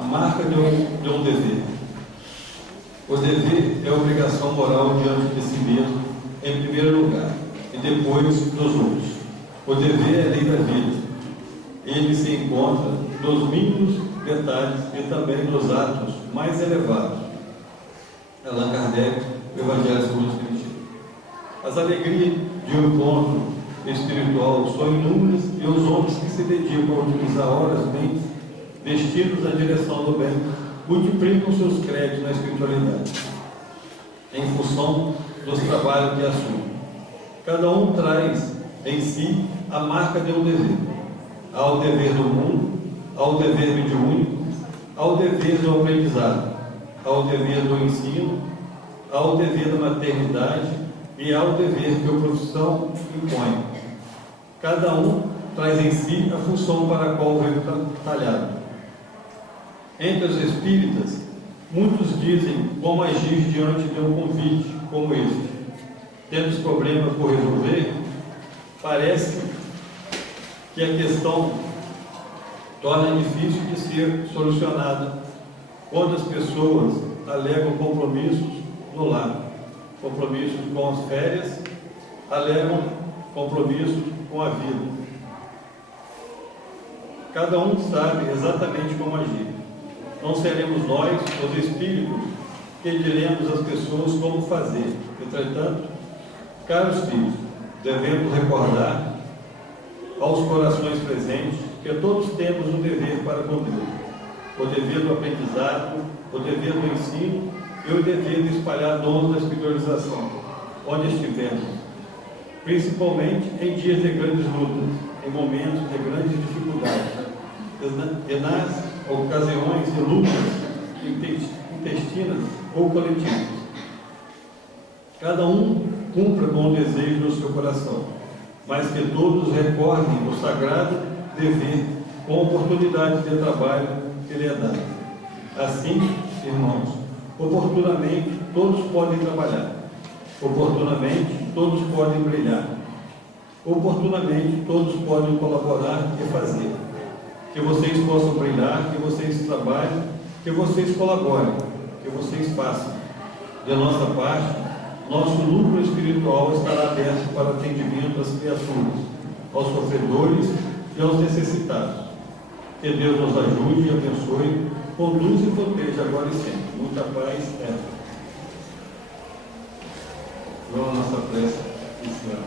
a marca de um dever. O dever é a obrigação moral diante de si mesmo, em primeiro lugar, e depois dos outros. O dever é a lei da vida. Ele se encontra nos mínimos detalhes e também nos atos mais elevados. Allan Kardec, o Evangelho segundo o Espiritismo. As alegrias de um encontro espiritual são inúmeras e os homens que se dedicam a utilizar horas bem vestidos na direção do bem multiplicam seus créditos na espiritualidade, em função dos trabalhos que assumem. Cada um traz em si a marca de um dever. Há o dever do mundo, há o dever mediúnico, há o dever do aprendizado, há o dever do ensino, há o dever da maternidade e há o dever que a profissão impõe. Cada um traz em si a função para a qual veio talhado. Entre os espíritas, muitos dizem como agir diante de um convite como este. Tendo os problemas por resolver, parece que a questão torna difícil de ser solucionada quando as pessoas alegam compromissos no lar, compromissos com as férias, alegam compromissos com a vida. Cada um sabe exatamente como agir. Não seremos nós, os espíritos, que diremos às pessoas como fazer. Entretanto, caros filhos, devemos recordar aos corações presentes que todos temos um dever para com Deus. O dever do aprendizado, o dever do ensino e o dever de espalhar dons da espiritualização, onde estivermos, principalmente em dias de grandes lutas, em momentos de grandes dificuldades, e nas ocasiões de lutas intestinas ou coletivas. Cada um cumpra com o desejo do seu coração, mas que todos recordem do sagrado dever com a oportunidade de trabalho que lhe é dada. Assim, irmãos, oportunamente todos podem trabalhar, oportunamente todos podem brilhar, oportunamente todos podem colaborar e fazer. Que vocês possam brilhar, que vocês trabalhem, que vocês colaborem, que vocês façam. De nossa parte, nosso núcleo espiritual estará aberto para atendimento às criaturas, aos sofredores e aos necessitados. Que Deus nos ajude e abençoe, conduza e proteja agora e sempre. Muita paz, Vamos à nossa prece inicial.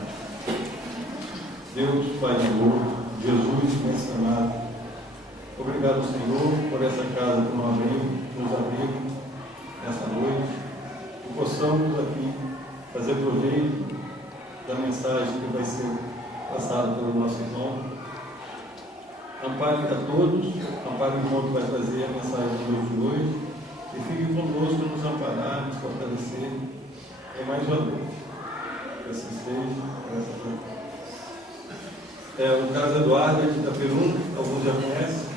Deus, Pai de amor, Jesus, mencionado, obrigado, Senhor, por essa casa que nos abriu nessa noite, que possamos aqui fazer proveito da mensagem que vai ser passada pelo nosso irmão. Ampare a todos, ampare o irmão que vai trazer a mensagem da noite de hoje e fique conosco, nos amparar, nos fortalecer em mais uma noite. Que assim seja, graças a Deus. O caso Eduardo é de Itaperuna, alguns já conhecem.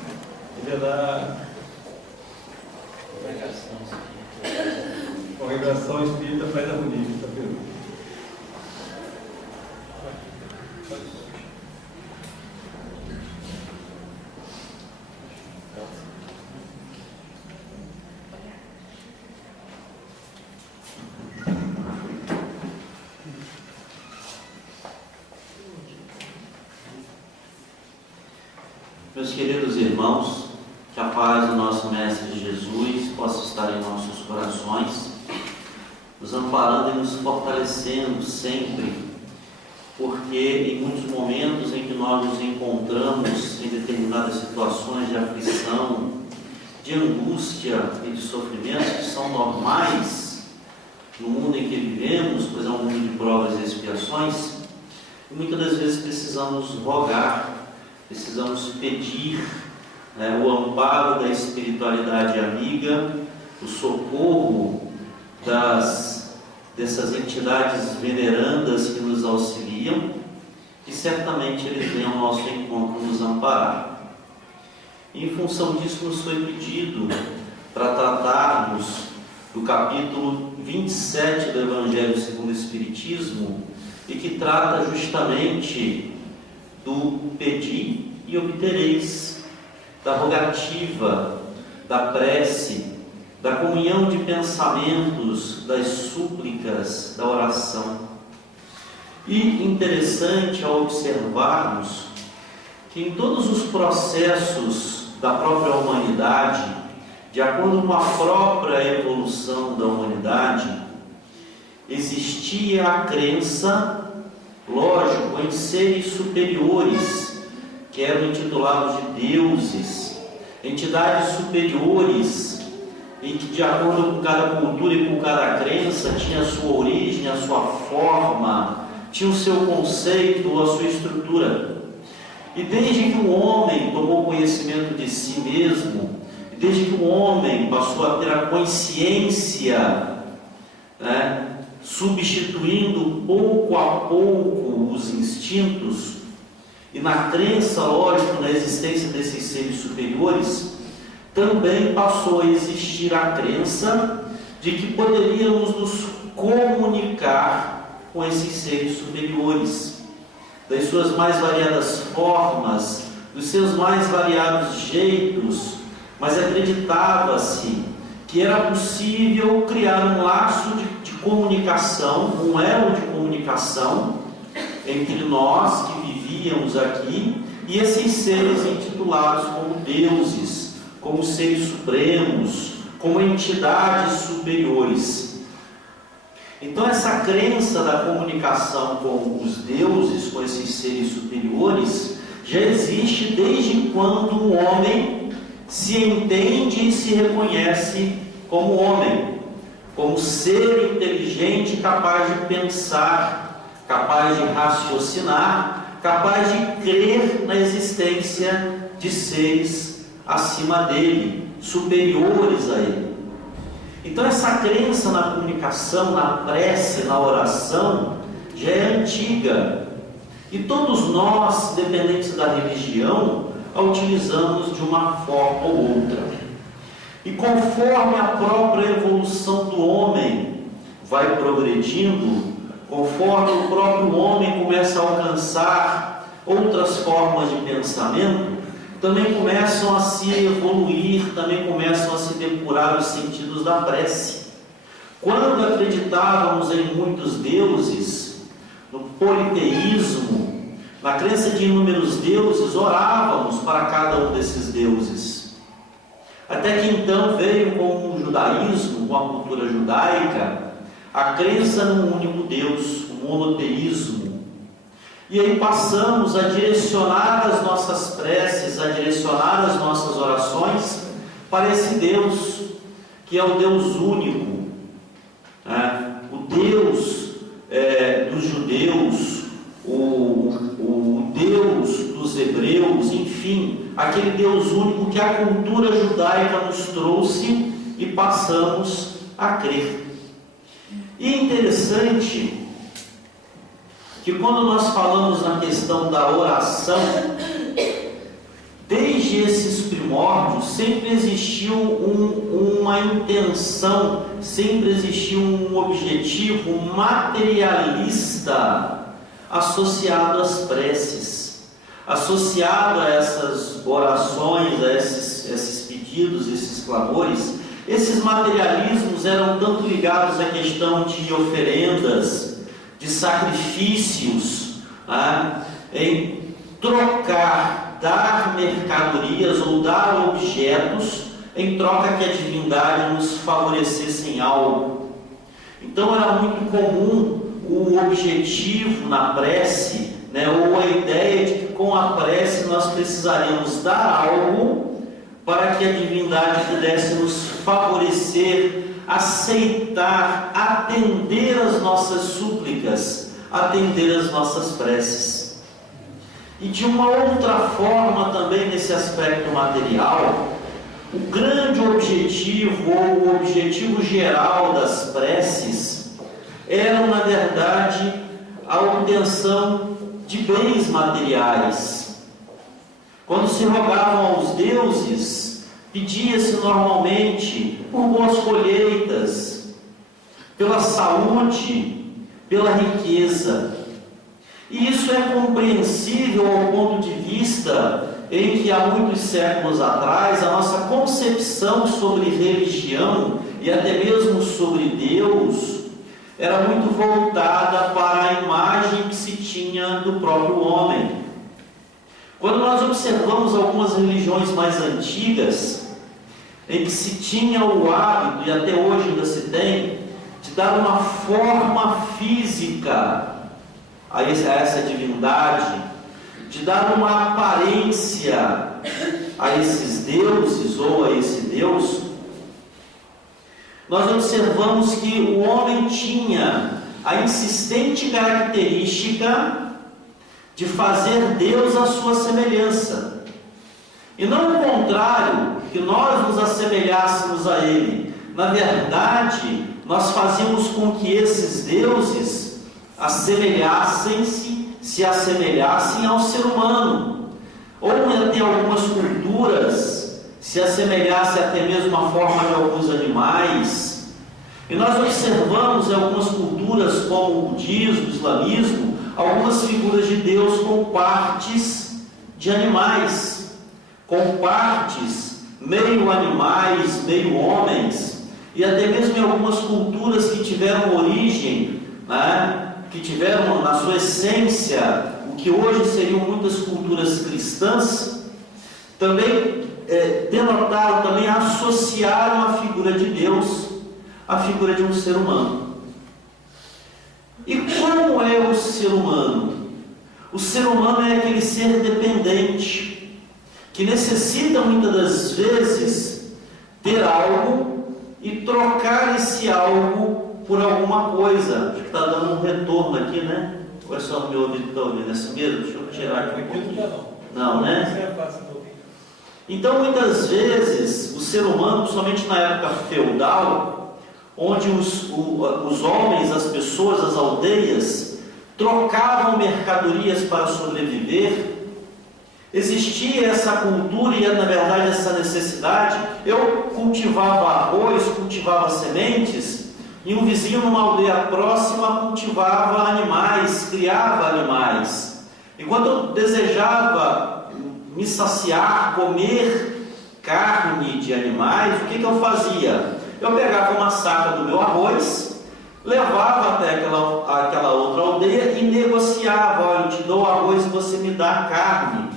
Ele é da Congregação Espírita Pai da Bonita, Itaperuna. Meus queridos irmãos, que a paz do nosso Mestre Jesus possa estar em nossos corações, nos amparando e nos fortalecendo sempre, porque em muitos momentos em que nós nos encontramos em determinadas situações de aflição, de angústia e de sofrimentos que são normais no mundo em que vivemos, pois é um mundo de provas e expiações, e muitas das vezes precisamos rogar, precisamos pedir o amparo da espiritualidade amiga, o socorro dessas entidades venerandas que nos auxiliam, e certamente eles vêm ao nosso encontro nos amparar. E, em função disso, nos foi pedido para tratarmos do capítulo 27 do Evangelho segundo o Espiritismo, e que trata justamente do pedi e obtereis, da rogativa da prece, da comunhão de pensamentos, das súplicas, da oração. E interessante ao observarmos que em todos os processos da própria humanidade, de acordo com a própria evolução da humanidade, existia a crença, lógico, em seres superiores, que eram intitulados de deuses, entidades superiores, em que, de acordo com cada cultura e com cada crença, tinha a sua origem, a sua forma, tinha o seu conceito, a sua estrutura. E desde que o homem tomou conhecimento de si mesmo, desde que o homem passou a ter a consciência, substituindo pouco a pouco os instintos, e na crença, lógico, na existência desses seres superiores, também passou a existir a crença de que poderíamos nos comunicar com esses seres superiores, das suas mais variadas formas, dos seus mais variados jeitos, mas acreditava-se que era possível criar um laço de comunicação, um elo de comunicação entre nós que vivíamos aqui e esses seres intitulados como deuses, como seres supremos, como entidades superiores. Então essa crença da comunicação com os deuses, com esses seres superiores, já existe desde quando o homem se entende e se reconhece como homem, como ser inteligente, capaz de pensar, capaz de raciocinar, capaz de crer na existência de seres acima dele, superiores a ele. Então essa crença na comunicação, na prece, na oração, já é antiga. E todos nós, independentes da religião, a utilizamos de uma forma ou outra. E conforme a própria evolução do homem vai progredindo, conforme o próprio homem começa a alcançar outras formas de pensamento, também começam a se evoluir, também começam a se depurar os sentidos da prece. Quando acreditávamos em muitos deuses, no politeísmo, na crença de inúmeros deuses, orávamos para cada um desses deuses. Até que então veio com o judaísmo, com a cultura judaica, a crença num único Deus, o monoteísmo. E aí passamos a direcionar as nossas preces, a direcionar as nossas orações para esse Deus, que é o Deus único, o Deus dos judeus, o Deus dos hebreus, enfim, aquele Deus único que a cultura judaica nos trouxe e passamos a crer. E é interessante que quando nós falamos na questão da oração, desde esses primórdios sempre existiu uma intenção, sempre existiu um objetivo materialista associado às preces, associado a essas orações, a esses pedidos, esses clamores. Esses materialismos eram tanto ligados à questão de oferendas, de sacrifícios, em trocar, dar mercadorias ou dar objetos em troca que a divindade nos favorecesse em algo. Então era muito comum o objetivo na prece, ou a ideia de que com a prece nós precisaríamos dar algo para que a divindade pudesse nos favorecer, aceitar, atender as nossas súplicas, atender as nossas preces. E de uma outra forma também nesse aspecto material, o grande objetivo ou o objetivo geral das preces era, na verdade, a obtenção de bens materiais. Quando se rogavam aos deuses, pedia-se normalmente por boas colheitas, pela saúde, pela riqueza. E isso é compreensível ao ponto de vista em que há muitos séculos atrás a nossa concepção sobre religião e até mesmo sobre Deus era muito voltada para a imagem que se tinha do próprio homem. Quando nós observamos algumas religiões mais antigas, em que se tinha o hábito, e até hoje ainda se tem, de dar uma forma física a essa divindade, de dar uma aparência a esses deuses ou a esse Deus, nós observamos que o homem tinha a insistente característica de fazer Deus à sua semelhança. E não o contrário, que nós nos assemelhássemos a Ele. Na verdade, nós fazíamos com que esses deuses se assemelhassem ao ser humano. Ou em algumas culturas se assemelhasse até mesmo à forma de alguns animais. E nós observamos em algumas culturas, como o budismo, o islamismo, algumas figuras de Deus com partes de animais, com partes meio animais, meio homens, e até mesmo em algumas culturas que tiveram origem, que tiveram na sua essência, o que hoje seriam muitas culturas cristãs, também denotaram, também associaram a figura de Deus à figura de um ser humano. E como é o ser humano? O ser humano é aquele ser dependente, que necessita muitas das vezes ter algo e trocar esse algo por alguma coisa. Acho que está dando um retorno aqui, né? Ou é só no meu ouvido que está ouvindo? É assim mesmo? Deixa eu tirar aqui um pouquinho. Não, né? Então, muitas vezes, o ser humano, principalmente na época feudal, onde os homens, as pessoas, as aldeias, trocavam mercadorias para sobreviver, existia essa cultura e, na verdade, essa necessidade. Eu cultivava arroz, cultivava sementes, e um vizinho numa aldeia próxima cultivava animais, criava animais. E quando eu desejava me saciar, comer carne de animais, o que eu fazia? Eu pegava uma saca do meu arroz, levava até aquela outra aldeia e negociava: olha, eu te dou arroz e você me dá carne.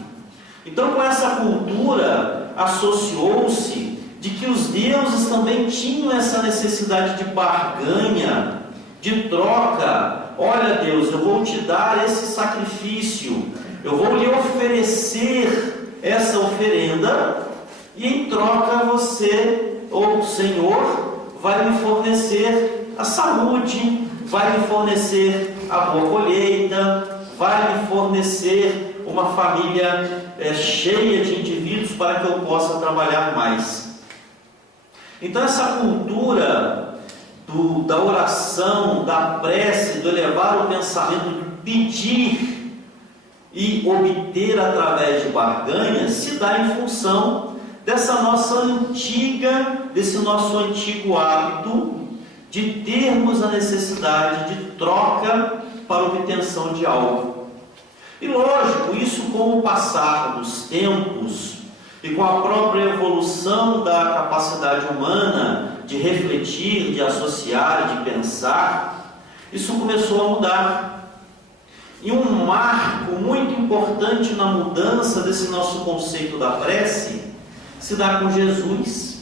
Então, com essa cultura, associou-se de que os deuses também tinham essa necessidade de barganha, de troca. Olha, Deus, eu vou te dar esse sacrifício, eu vou lhe oferecer essa oferenda, e em troca você, ou o Senhor, vai me fornecer a saúde, vai me fornecer a boa colheita, vai me fornecer uma família cheia de indivíduos para que eu possa trabalhar mais. Então, essa cultura da oração, da prece, do elevar o pensamento, de pedir e obter através de barganhas, se dá em função desse nosso antigo hábito de termos a necessidade de troca para obtenção de algo. E lógico, isso com o passar dos tempos e com a própria evolução da capacidade humana de refletir, de associar, de pensar, isso começou a mudar. E um marco muito importante na mudança desse nosso conceito da prece se dá com Jesus.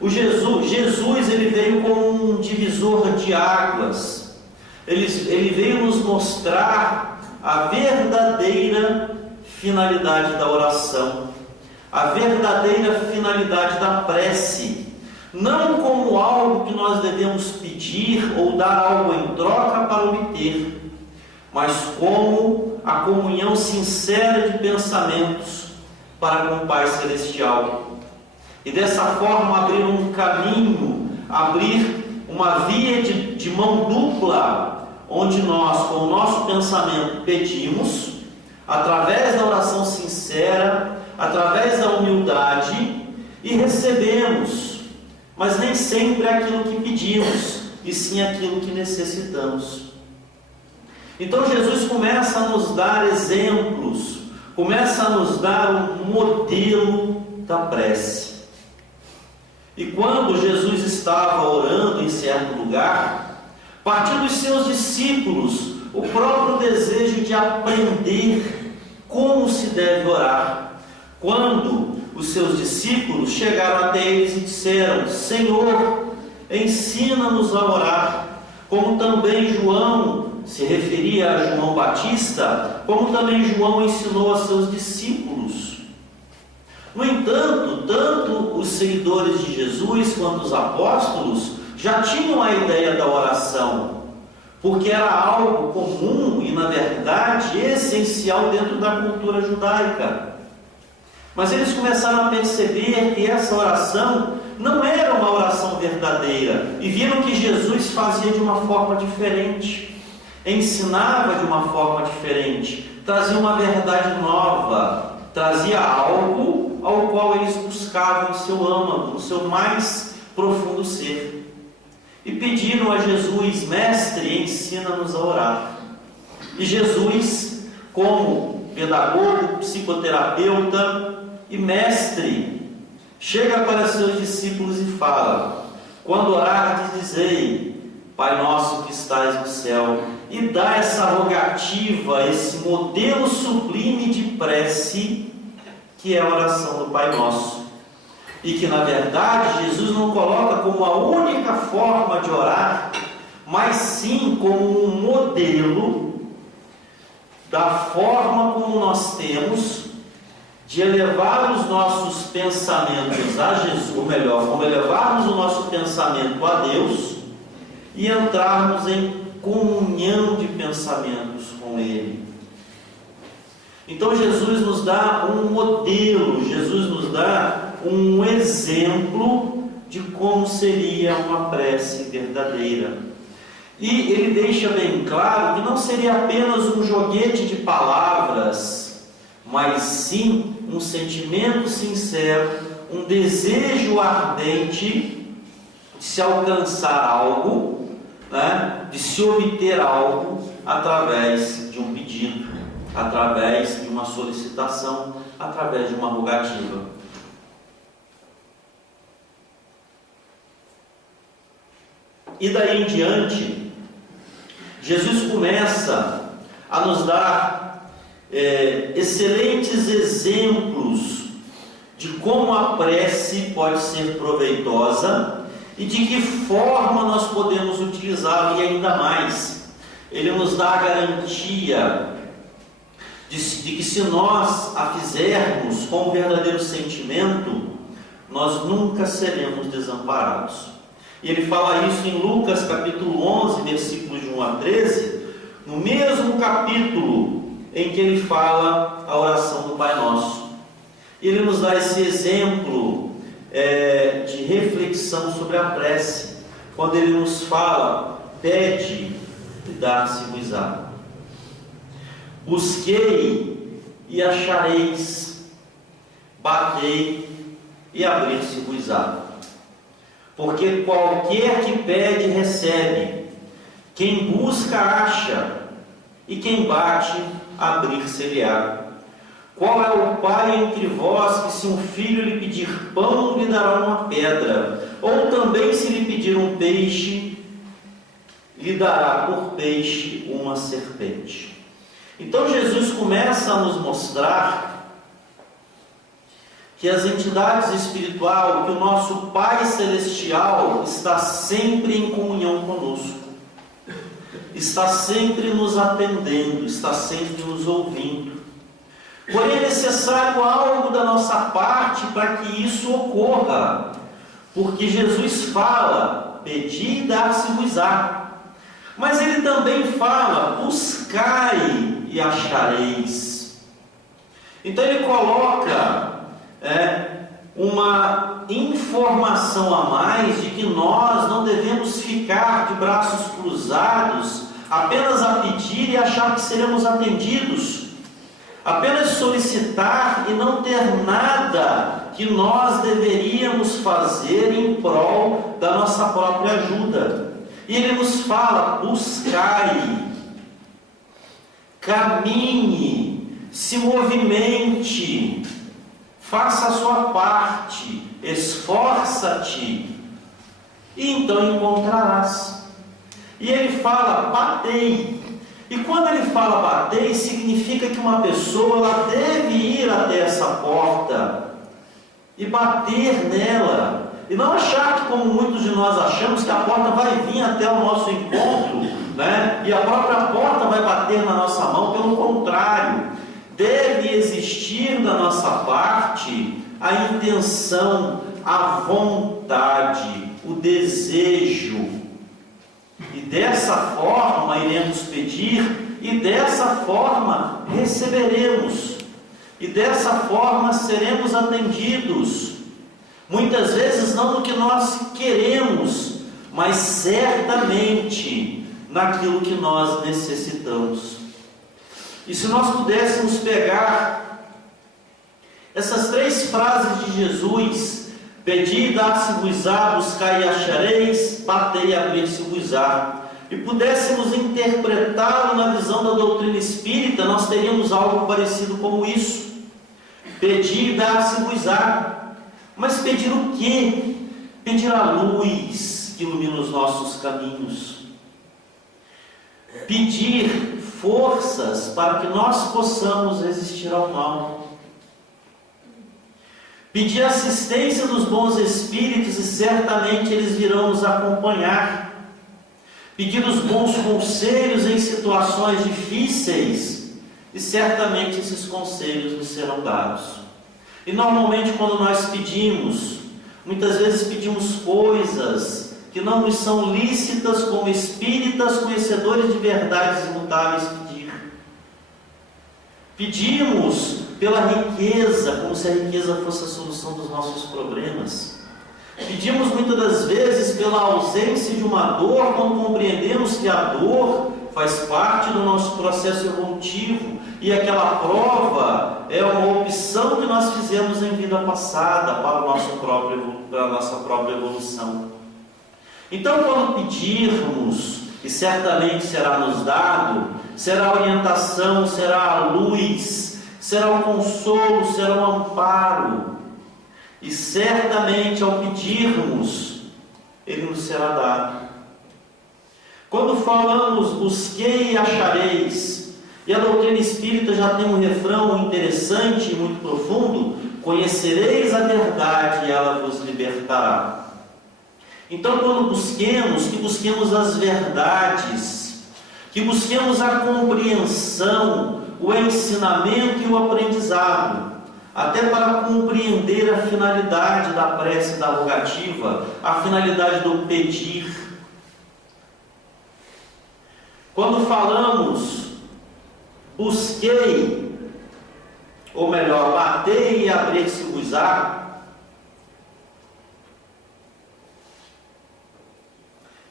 Jesus ele veio como um divisor de águas. Ele veio nos mostrar a verdadeira finalidade da oração, a verdadeira finalidade da prece, não como algo que nós devemos pedir ou dar algo em troca para obter, mas como a comunhão sincera de pensamentos para com o Pai Celestial. E dessa forma abrir um caminho, abrir uma via de mão dupla, onde nós, com o nosso pensamento, pedimos, através da oração sincera, através da humildade, e recebemos, mas nem sempre é aquilo que pedimos, e sim aquilo que necessitamos. Então Jesus começa a nos dar exemplos, começa a nos dar um modelo da prece. E quando Jesus estava orando em certo lugar, partiu dos seus discípulos o próprio desejo de aprender como se deve orar. Quando os seus discípulos chegaram até eles e disseram: Senhor, ensina-nos a orar, como também João se referia a João Batista, como também João ensinou a seus discípulos. No entanto, tanto os seguidores de Jesus quanto os apóstolos já tinham a ideia da oração, porque era algo comum e, na verdade, essencial dentro da cultura judaica. Mas eles começaram a perceber que essa oração não era uma oração verdadeira, e viram que Jesus fazia de uma forma diferente, ensinava de uma forma diferente, trazia uma verdade nova, trazia algo ao qual eles buscavam em seu âmago, no seu mais profundo ser. E pediram a Jesus: Mestre, ensina-nos a orar. E Jesus, como pedagogo, psicoterapeuta e mestre, chega para seus discípulos e fala: quando orardes, dizei: Pai nosso que estais no céu. E dá essa rogativa, esse modelo sublime de prece, que é a oração do Pai Nosso. E que, na verdade, Jesus não coloca como a única forma de orar, mas sim como um modelo da forma como nós temos de elevar os nossos pensamentos a Jesus, ou melhor, como elevarmos o nosso pensamento a Deus e entrarmos em comunhão de pensamentos com Ele. Então Jesus nos dá um modelo, Jesus nos dá um exemplo de como seria uma prece verdadeira. E ele deixa bem claro que não seria apenas um joguete de palavras, mas sim um sentimento sincero, um desejo ardente de se alcançar algo, de se obter algo através de um pedido, através de uma solicitação, através de uma rogativa. E daí em diante, Jesus começa a nos dar excelentes exemplos de como a prece pode ser proveitosa e de que forma nós podemos utilizá-la. E ainda mais, ele nos dá a garantia de que se nós a fizermos com um verdadeiro sentimento, nós nunca seremos desamparados. E ele fala isso em Lucas capítulo 11, versículos de 1 a 13, no mesmo capítulo em que ele fala a oração do Pai Nosso. Ele nos dá esse exemplo de reflexão sobre a prece, quando ele nos fala: pede e dar-se-vos-á, busquei e achareis, batei e abrir-se-vos-á. Porque qualquer que pede, recebe, quem busca, acha, e quem bate, abrir-se-lhe-á. Qual é o pai entre vós que, se um filho lhe pedir pão, lhe dará uma pedra? Ou também, se lhe pedir um peixe, lhe dará por peixe uma serpente? Então Jesus começa a nos mostrar que as entidades espirituais, que o nosso Pai Celestial está sempre em comunhão conosco, está sempre nos atendendo, está sempre nos ouvindo. Porém, é necessário algo da nossa parte para que isso ocorra, porque Jesus fala: pedi e dar-se-vos-á. Mas ele também fala: buscai e achareis. Então ele coloca uma informação a mais de que nós não devemos ficar de braços cruzados, apenas a pedir e achar que seremos atendidos, apenas solicitar e não ter nada que nós deveríamos fazer em prol da nossa própria ajuda. E ele nos fala: buscai, caminhe, se movimente, faça a sua parte, esforça-te, e então encontrarás. E ele fala, batei. E quando ele fala batei, significa que uma pessoa ela deve ir até essa porta e bater nela. E não achar que, como muitos de nós achamos, que a porta vai vir até o nosso encontro, né? E a própria porta vai bater na nossa mão. Pelo contrário, deve existir da nossa parte a intenção, a vontade, o desejo. E dessa forma iremos pedir, e dessa forma receberemos, e dessa forma seremos atendidos. Muitas vezes não no que nós queremos, mas certamente naquilo que nós necessitamos. E se nós pudéssemos pegar essas 3 frases de Jesus: pedi e dar-se-vos-á, buscai e achareis, batei e abrir-se-vos-á, e pudéssemos interpretá-lo na visão da doutrina espírita, nós teríamos algo parecido como isso: pedir e dar-se-vos-á. Mas pedir o quê? Pedir a luz que ilumina os nossos caminhos. Pedir forças para que nós possamos resistir ao mal. Pedir assistência dos bons espíritos, e certamente eles virão nos acompanhar. Pedir os bons conselhos em situações difíceis, e certamente esses conselhos nos serão dados. E normalmente quando nós pedimos, muitas vezes pedimos coisas que não nos são lícitas como espíritas conhecedores de verdades imutáveis pedir. Pedimos pela riqueza, como se a riqueza fosse a solução dos nossos problemas. Pedimos muitas das vezes pela ausência de uma dor, quando compreendemos que a dor faz parte do nosso processo evolutivo, e aquela prova é uma opção que nós fizemos em vida passada para a nossa própria evolução. Então, quando pedirmos, e certamente será nos dado, será a orientação, será a luz, será o consolo, será o amparo, e certamente ao pedirmos, ele nos será dado. Quando falamos busquei e achareis, e a doutrina espírita já tem um refrão interessante e muito profundo: conhecereis a verdade e ela vos libertará. Então, quando busquemos, que busquemos as verdades, que busquemos a compreensão, o ensinamento e o aprendizado, até para compreender a finalidade da prece da rogativa, a finalidade do pedir. Quando falamos busquei, ou melhor, batei e abrir-se-vos-á,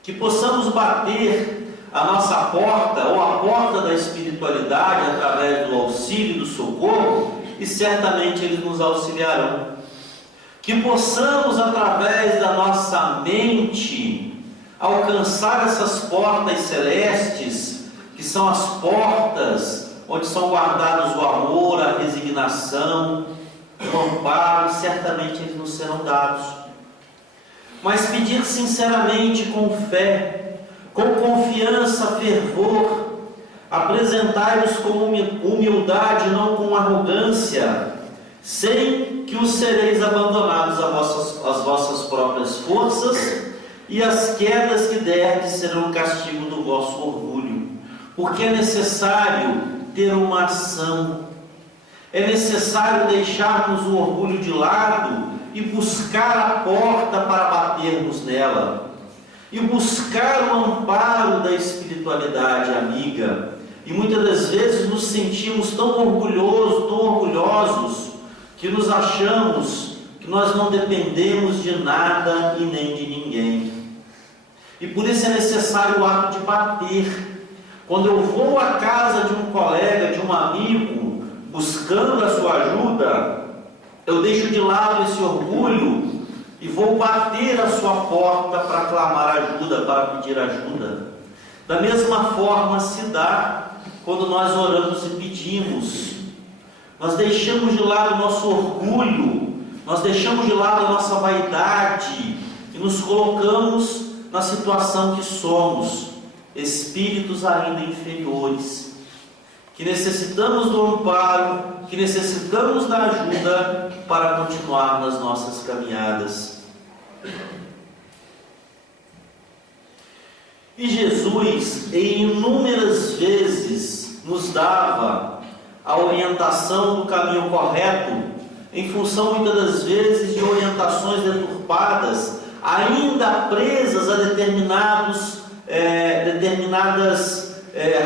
que possamos bater a nossa porta, ou a porta da espiritualidade, através do auxílio e do socorro, e certamente eles nos auxiliarão. Que possamos, através da nossa mente, alcançar essas portas celestes, que são as portas onde são guardados o amor, a resignação, o amparo, e certamente eles nos serão dados. Mas pedir sinceramente, com fé, com confiança, fervor, apresentai-vos com humildade, não com arrogância, sem que os sereis abandonados às vossas próprias forças, e as quedas que derdes serão o castigo do vosso orgulho. Porque é necessário ter uma ação, é necessário deixarmos o orgulho de lado e buscar a porta para batermos nela, e buscar o amparo da espiritualidade amiga. E muitas das vezes nos sentimos tão orgulhosos, que nos achamos que nós não dependemos de nada e nem de ninguém. E por isso é necessário o ato de bater. Quando eu vou à casa de um colega, de um amigo, buscando a sua ajuda, eu deixo de lado esse orgulho e vou bater a sua porta para clamar ajuda, para pedir ajuda. Da mesma forma se dá quando nós oramos e pedimos. nós deixamos de lado o nosso orgulho, nós deixamos de lado a nossa vaidade e nos colocamos na situação que somos, espíritos ainda inferiores, que necessitamos do amparo, que necessitamos da ajuda para continuar nas nossas caminhadas. E Jesus, em inúmeras vezes, nos dava a orientação do caminho correto, em função muitas das vezes de orientações deturpadas, ainda presas a determinadas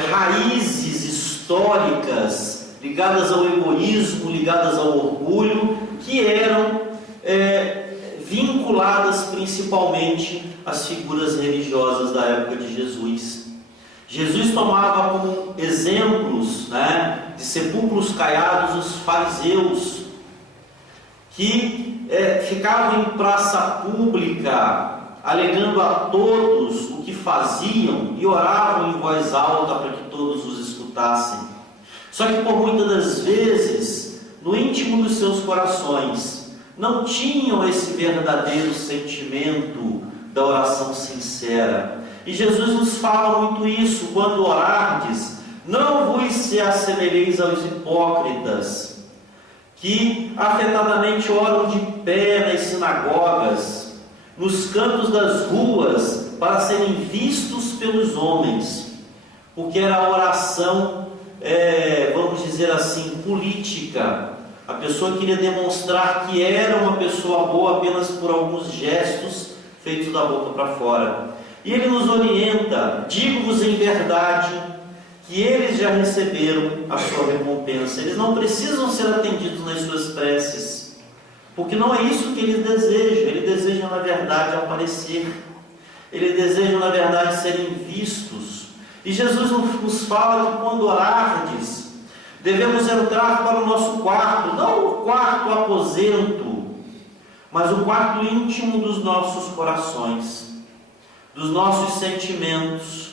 raízes históricas, ligadas ao egoísmo, ligadas ao orgulho, que eram vinculadas principalmente às figuras religiosas da época de Jesus. Jesus tomava como exemplos, de sepulcros caiados os fariseus, que ficavam em praça pública, alegando a todos o que faziam e oravam em voz alta para que todos os escutassem. Só que por muitas das vezes, no íntimo dos seus corações, não tinham esse verdadeiro sentimento da oração sincera. E Jesus nos fala muito isso: quando orardes, não vos se assemelheis aos hipócritas, que afetadamente oram de pé nas sinagogas, nos cantos das ruas, para serem vistos pelos homens, porque era a oração, vamos dizer assim, política. A pessoa queria demonstrar que era uma pessoa boa apenas por alguns gestos feitos da boca para fora. E ele nos orienta: digo-vos em verdade que eles já receberam a sua recompensa. Eles não precisam ser atendidos nas suas preces, porque não é isso que eles desejam. Eles desejam, na verdade, aparecer. Eles desejam, na verdade, serem vistos. E Jesus nos fala que quando orardes, devemos entrar para o nosso quarto, não o quarto aposento, mas o quarto íntimo dos nossos corações, dos nossos sentimentos,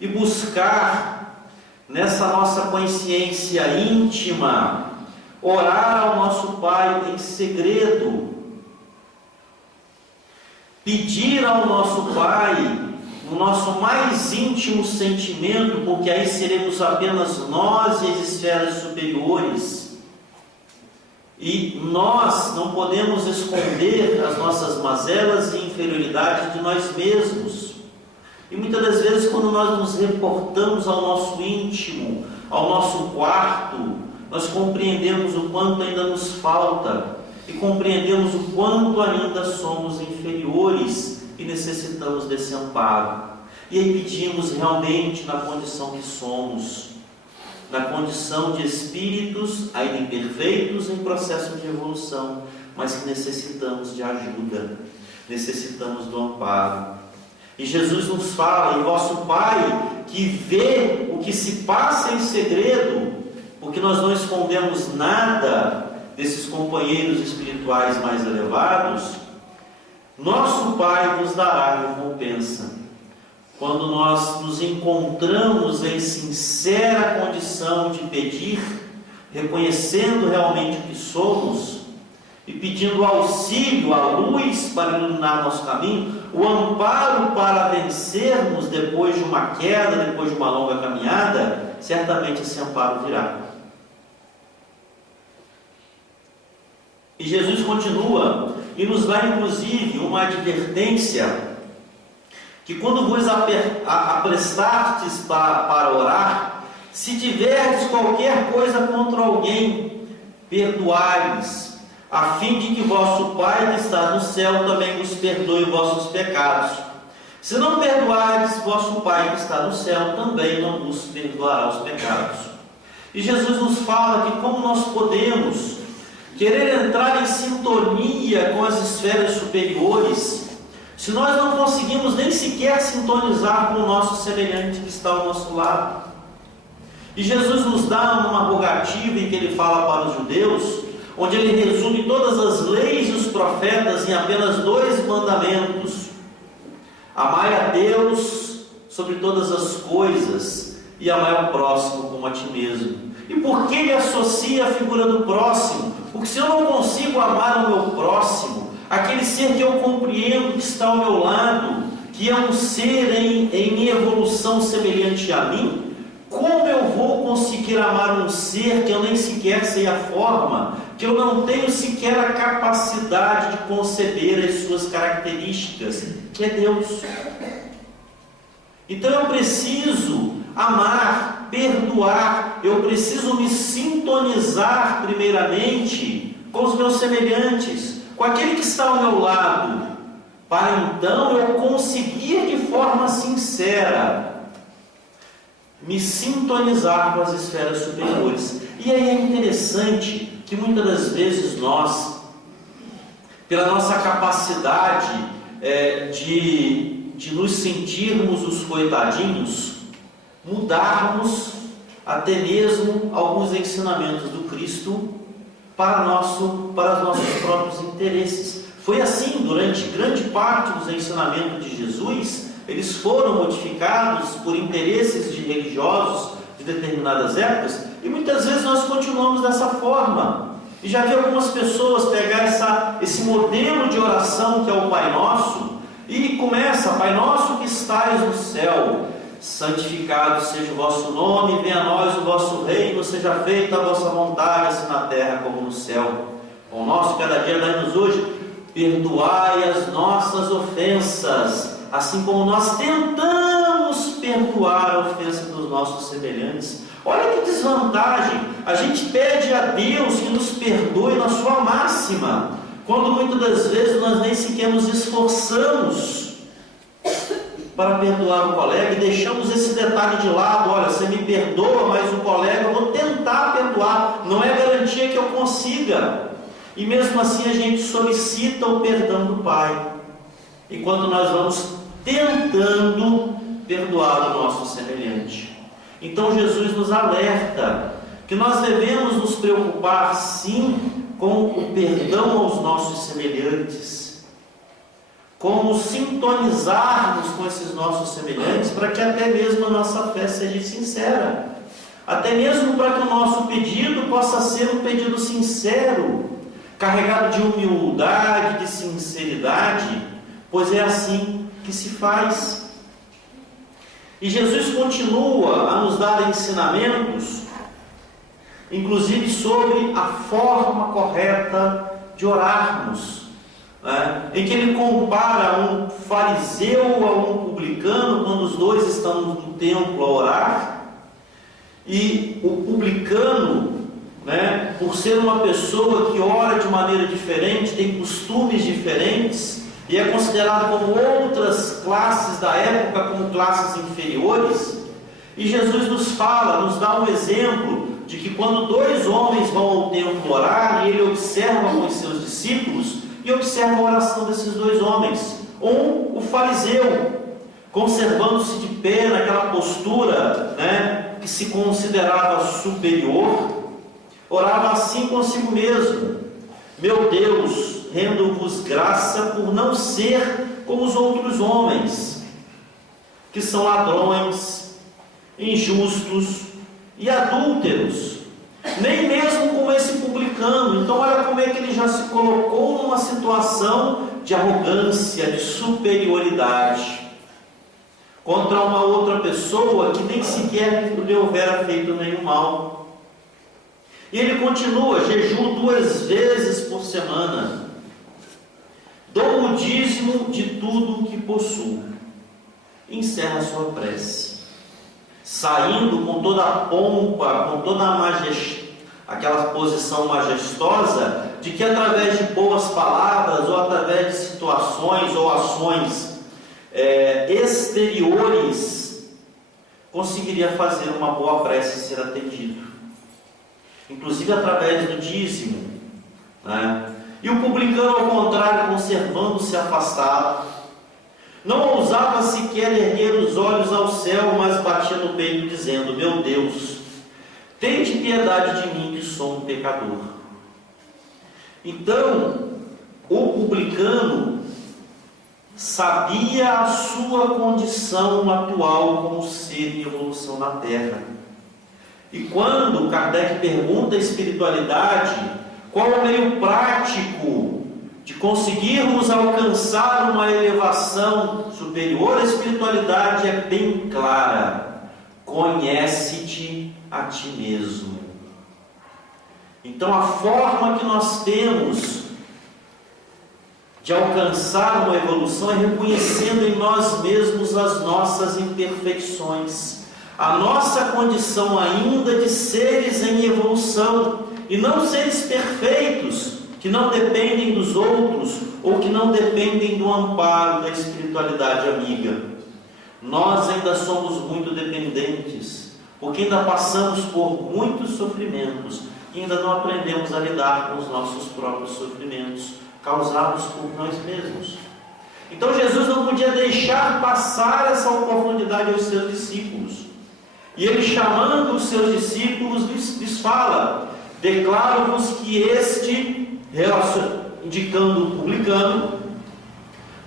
e buscar nessa nossa consciência íntima, orar ao nosso Pai em segredo, pedir ao nosso Pai o nosso mais íntimo sentimento, porque aí seremos apenas nós e as esferas superiores, e nós não podemos esconder as nossas mazelas e inferioridades de nós mesmos. E muitas das vezes, quando nós nos reportamos ao nosso íntimo, ao nosso quarto, nós compreendemos o quanto ainda nos falta, e compreendemos o quanto ainda somos inferiores e necessitamos desse amparo. E aí pedimos realmente na condição que somos, na condição de espíritos ainda imperfeitos em processo de evolução, mas que necessitamos de ajuda, necessitamos do amparo. E Jesus nos fala: e vosso Pai, que vê o que se passa em segredo, porque nós não escondemos nada desses companheiros espirituais mais elevados, nosso Pai nos dará recompensa. Quando nós nos encontramos em sincera condição de pedir, reconhecendo realmente o que somos e pedindo auxílio, a luz para iluminar nosso caminho, o amparo para vencermos depois de uma queda, depois de uma longa caminhada, certamente esse amparo virá. E Jesus continua e nos dá inclusive uma advertência, que quando vos aprestardes para orar, se tiverdes qualquer coisa contra alguém, perdoai-lhes, a fim de que vosso Pai que está no céu também vos perdoe vossos pecados. Se não perdoardes, vosso Pai que está no céu também não vos perdoará os pecados. E Jesus nos fala que como nós podemos querer entrar em sintonia com as esferas superiores, se nós não conseguimos nem sequer sintonizar com o nosso semelhante que está ao nosso lado. E Jesus nos dá uma rogativa em que ele fala para os judeus, onde ele resume todas as leis e os profetas em apenas 2 mandamentos: amai a Deus sobre todas as coisas e amai ao próximo como a ti mesmo. E por que ele associa a figura do próximo? Porque se eu não consigo amar o meu próximo, aquele ser que eu compreendo que está ao meu lado, que é um ser em evolução semelhante a mim, como eu vou conseguir amar um ser que eu nem sequer sei a forma, que eu não tenho sequer a capacidade de conceber as suas características, que é Deus? Então eu preciso amar, perdoar, eu preciso me sintonizar primeiramente com os meus semelhantes, com aquele que está ao meu lado, para então eu conseguir de forma sincera me sintonizar com as esferas superiores. E aí é interessante que muitas das vezes nós, pela nossa capacidade de nos sentirmos os coitadinhos, mudarmos até mesmo alguns ensinamentos do Cristo para os nossos próprios interesses. Foi assim durante grande parte dos ensinamentos de Jesus. Eles foram modificados por interesses de religiosos de determinadas épocas, e muitas vezes nós continuamos dessa forma. E já vi algumas pessoas pegar esse modelo de oração que é o Pai Nosso, e começa: Pai Nosso que estais no céu, santificado seja o vosso nome, venha a nós o vosso reino, seja feita a vossa vontade, assim na terra como no céu. O nosso cada dia dai-nos hoje, perdoai as nossas ofensas, assim como nós tentamos perdoar a ofensa dos nossos semelhantes. Olha que desvantagem! A gente pede a Deus que nos perdoe na sua máxima, quando muitas das vezes nós nem sequer nos esforçamos para perdoar o colega e deixamos esse detalhe de lado. Olha, você me perdoa, mas o colega eu vou tentar perdoar, não é garantia que eu consiga. E mesmo assim a gente solicita o perdão do Pai, enquanto nós vamos tentando perdoar o nosso semelhante. Então Jesus nos alerta que nós devemos nos preocupar sim com o perdão aos nossos semelhantes, como sintonizarmos com esses nossos semelhantes, para que até mesmo a nossa fé seja sincera, até mesmo para que o nosso pedido possa ser um pedido sincero, carregado de humildade, de sinceridade, pois é assim que se faz. E Jesus continua a nos dar ensinamentos, inclusive sobre a forma correta de orarmos, em que ele compara um fariseu a um publicano, quando os dois estão no templo a orar, e o publicano, por ser uma pessoa que ora de maneira diferente, tem costumes diferentes, e é considerado como outras classes da época, como classes inferiores. E Jesus nos fala, nos dá um exemplo de que quando dois homens vão ao templo orar, e ele observa com os seus discípulos, e observa a oração desses dois homens. O fariseu, conservando-se de pé naquela postura, que se considerava superior, orava assim consigo mesmo: meu Deus, rendo-vos graça por não ser como os outros homens, que são ladrões, injustos e adúlteros, nem mesmo como esse publicano. Então olha como é que ele já se colocou numa situação de arrogância, de superioridade contra uma outra pessoa que nem sequer lhe houvera feito nenhum mal. E ele continua: jejuo 2 vezes por semana, dou o dízimo de tudo o que possuo. Encerra a sua prece, saindo com toda a pompa, com toda a aquela posição majestosa, de que através de boas palavras, ou através de situações ou ações exteriores, conseguiria fazer uma boa prece e ser atendido, inclusive através do dízimo. E o publicano, ao contrário, conservando-se afastado, não ousava sequer erguer os olhos ao céu, mas batia no peito, dizendo: meu Deus, tende piedade de mim, que sou um pecador. Então, o publicano sabia a sua condição atual como ser em evolução na Terra. E quando Kardec pergunta a espiritualidade, qual é o meio prático de conseguirmos alcançar uma elevação superior, a espiritualidade é bem clara: conhece-te a ti mesmo. Então a forma que nós temos de alcançar uma evolução é reconhecendo em nós mesmos as nossas imperfeições, a nossa condição ainda de seres em evolução, e não seres perfeitos, que não dependem dos outros, ou que não dependem do amparo da espiritualidade amiga. Nós ainda somos muito dependentes, porque ainda passamos por muitos sofrimentos, e ainda não aprendemos a lidar com os nossos próprios sofrimentos, causados por nós mesmos. Então Jesus não podia deixar passar essa oportunidade aos seus discípulos. E ele, chamando os seus discípulos, lhes fala: declaro-vos que este, indicando o publicano,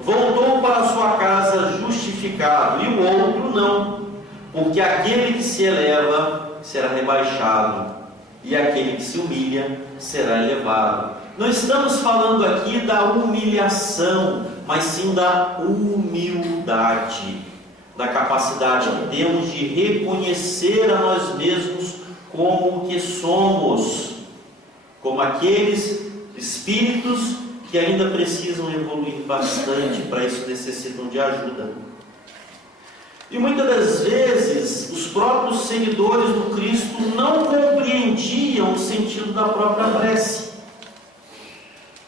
voltou para a sua casa justificado, e o outro não, porque aquele que se eleva será rebaixado, e aquele que se humilha será elevado. Não estamos falando aqui da humilhação, mas sim da humildade, da capacidade que temos de reconhecer a nós mesmos como o que somos, como aqueles espíritos que ainda precisam evoluir bastante, para isso necessitam de ajuda. E muitas das vezes os próprios seguidores do Cristo não compreendiam o sentido da própria prece.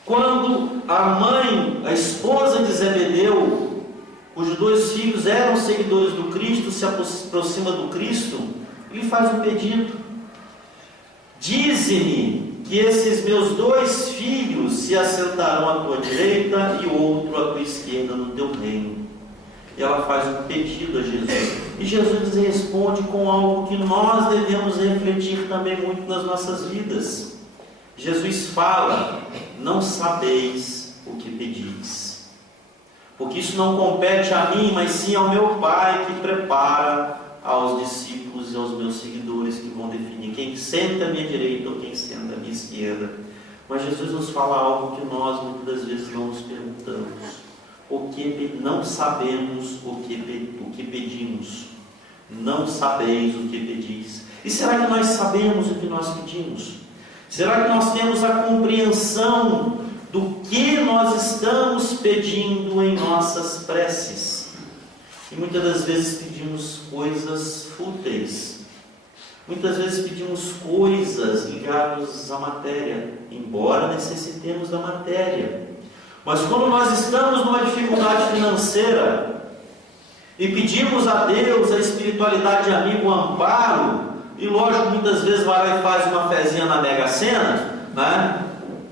Quando a mãe, a esposa de Zebedeu, cujos 2 filhos eram seguidores do Cristo, se aproxima do Cristo, ele faz um pedido: dize-me que esses meus 2 filhos se assentarão à tua direita e outro à tua esquerda no teu reino. E ela faz um pedido a Jesus, e Jesus responde com algo que nós devemos refletir também muito nas nossas vidas. Jesus fala: não sabeis o que pedis, porque isso não compete a mim, mas sim ao meu Pai, que prepara aos discípulos e aos meus seguidores, que vão definir quem senta à minha direita ou quem senta à minha esquerda. Mas Jesus nos fala algo que nós muitas das vezes não nos perguntamos: o que não sabemos o que pedimos. Não sabeis o que pedis. E será que nós sabemos o que nós pedimos? Será que nós temos a compreensão do que nós estamos pedindo em nossas preces? E muitas das vezes pedimos coisas fúteis. Muitas vezes pedimos coisas ligadas à matéria, embora necessitemos da matéria. Mas quando nós estamos numa dificuldade financeira e pedimos a Deus, a espiritualidade amiga, o amparo, e lógico, muitas vezes vai lá e faz uma fezinha na Mega Sena, né?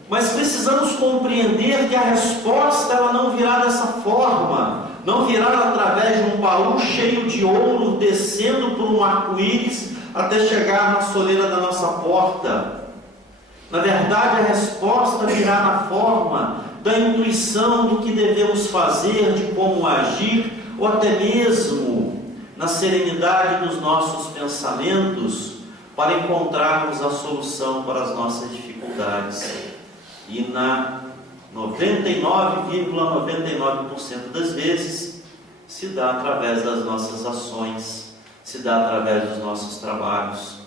Mas precisamos compreender que a resposta ela não virá dessa forma, não virá através de um baú cheio de ouro descendo por um arco-íris até chegar na soleira da nossa porta. Na verdade, a resposta virá na forma da intuição do que devemos fazer, de como agir, ou até mesmo na serenidade dos nossos pensamentos, para encontrarmos a solução para as nossas dificuldades. E na 99,99% das vezes se dá através das nossas ações, se dá através dos nossos trabalhos,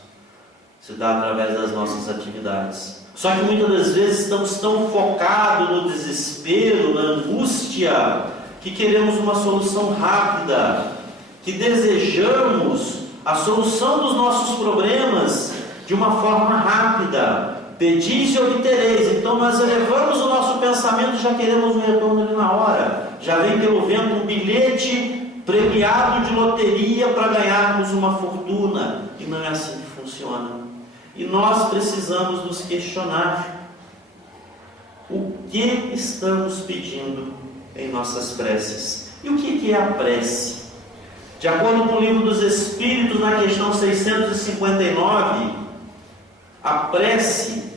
se dá através das nossas atividades. Só que muitas das vezes estamos tão focados no desespero, na angústia, que queremos uma solução rápida, que desejamos a solução dos nossos problemas de uma forma rápida. Pedis e obtereis. Então nós elevamos o nosso pensamento e já queremos um retorno ali na hora. Já vem pelo vento um bilhete premiado de loteria para ganharmos uma fortuna. E não é assim que funciona. E nós precisamos nos questionar: o que estamos pedindo em nossas preces? E o que é a prece? De acordo com o Livro dos Espíritos, na questão 659, a prece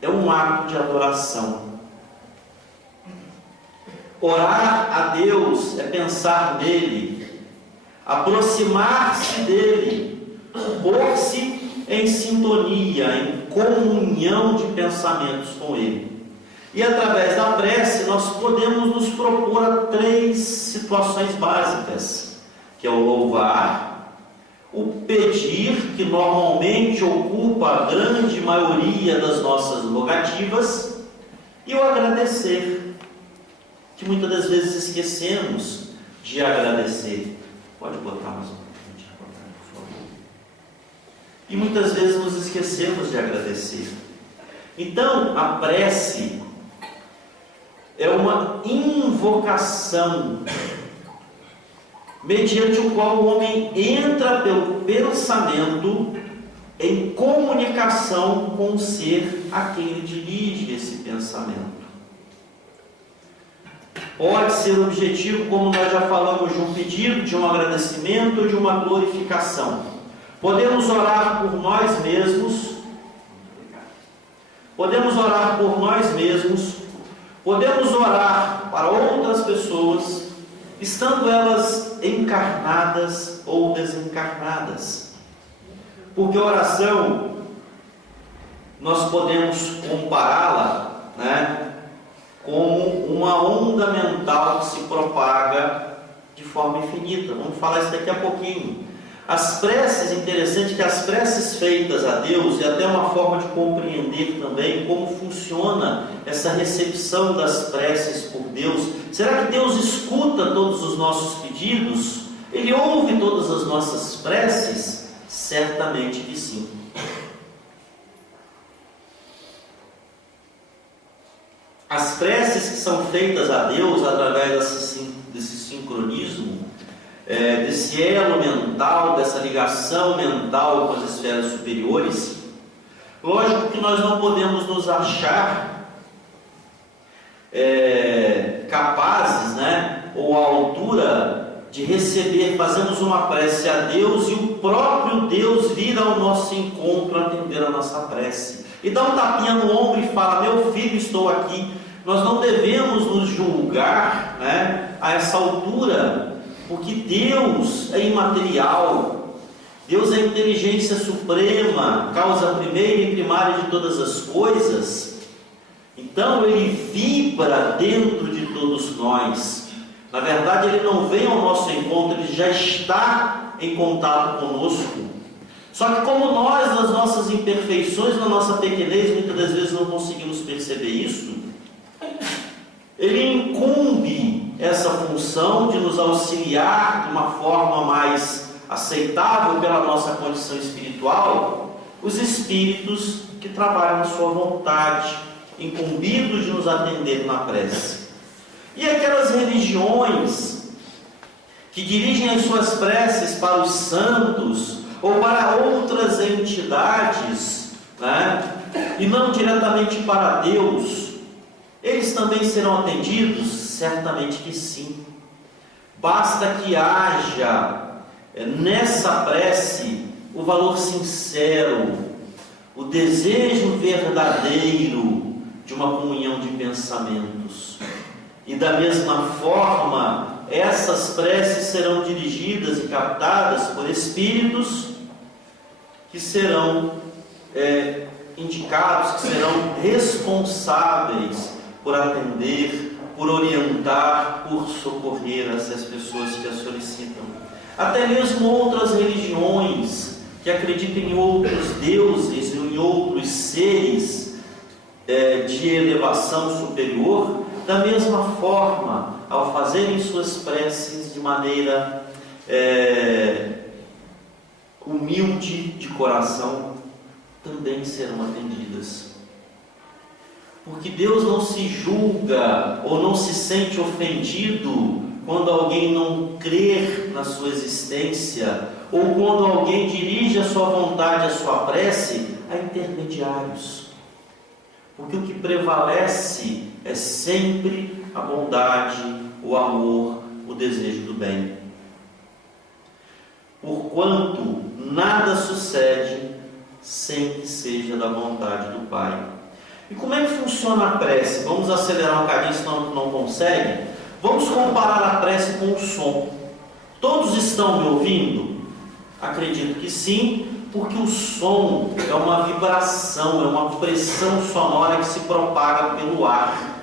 é um ato de adoração. Orar a Deus pensar nele, aproximar-se dele, pôr-se em sintonia, em comunhão de pensamentos com ele. E através da prece nós podemos nos propor a 3 situações básicas, que é o louvar, o pedir, que normalmente ocupa a grande maioria das nossas rogativas, e o agradecer, que muitas das vezes esquecemos de agradecer. Pode botar mais um pouquinho, por favor. E muitas vezes nos esquecemos de agradecer. Então, a prece é uma invocação mediante o qual o homem entra pelo pensamento em comunicação com o ser a quem ele dirige esse pensamento. Pode ser objetivo, como nós já falamos, de um pedido, de um agradecimento ou de uma glorificação. Podemos orar por nós mesmos, podemos orar por nós mesmos, podemos orar para outras pessoas, estando elas encarnadas ou desencarnadas. Porque a oração, nós podemos compará-la, como uma onda mental que se propaga de forma infinita. Vamos falar isso daqui a pouquinho. As preces, interessante que as preces feitas a Deus, e até uma forma de compreender também como funciona essa recepção das preces por Deus. Será que Deus escuta todos os nossos pedidos? Ele ouve todas as nossas preces? Certamente que sim. As preces que são feitas a Deus através desse sincronismo, desse elo mental, dessa ligação mental com as esferas superiores, lógico que nós não podemos nos achar capazes, ou à altura de receber, fazemos uma prece a Deus e o próprio Deus vir ao nosso encontro atender a nossa prece e dá um tapinha no ombro e fala: meu filho, estou aqui. Nós não devemos nos julgar a essa altura, porque Deus é imaterial, Deus é a inteligência suprema, causa primeira e primária de todas as coisas. Então Ele vibra dentro de todos nós. Na verdade, Ele não vem ao nosso encontro, Ele já está em contato conosco. Só que como nós, nas nossas imperfeições, na nossa pequenez, muitas das vezes não conseguimos perceber isso, Ele incumbe essa função de nos auxiliar de uma forma mais aceitável pela nossa condição espiritual, os espíritos que trabalham a sua vontade, incumbidos de nos atender na prece. E aquelas religiões que dirigem as suas preces para os santos ou para outras entidades, e não diretamente para Deus, eles também serão atendidos? Certamente que sim. Basta que haja nessa prece o valor sincero, o desejo verdadeiro de uma comunhão de pensamentos. E da mesma forma, essas preces serão dirigidas e captadas por espíritos que serão indicados, que serão responsáveis por atender, por orientar, por socorrer essas pessoas que a solicitam. Até mesmo outras religiões que acreditam em outros deuses, em outros seres de elevação superior, da mesma forma, ao fazerem suas preces de maneira humilde de coração, também serão atendidas. Porque Deus não se julga ou não se sente ofendido quando alguém não crer na sua existência, ou quando alguém dirige a sua vontade, a sua prece a intermediários. Porque o que prevalece é sempre a bondade, o amor, o desejo do bem. Porquanto nada sucede sem que seja da vontade do Pai. E como é que funciona a prece? Vamos acelerar um bocadinho, senão não consegue. Vamos comparar a prece com o som. Todos estão me ouvindo? Acredito que sim, porque o som é uma vibração, é uma pressão sonora que se propaga pelo ar.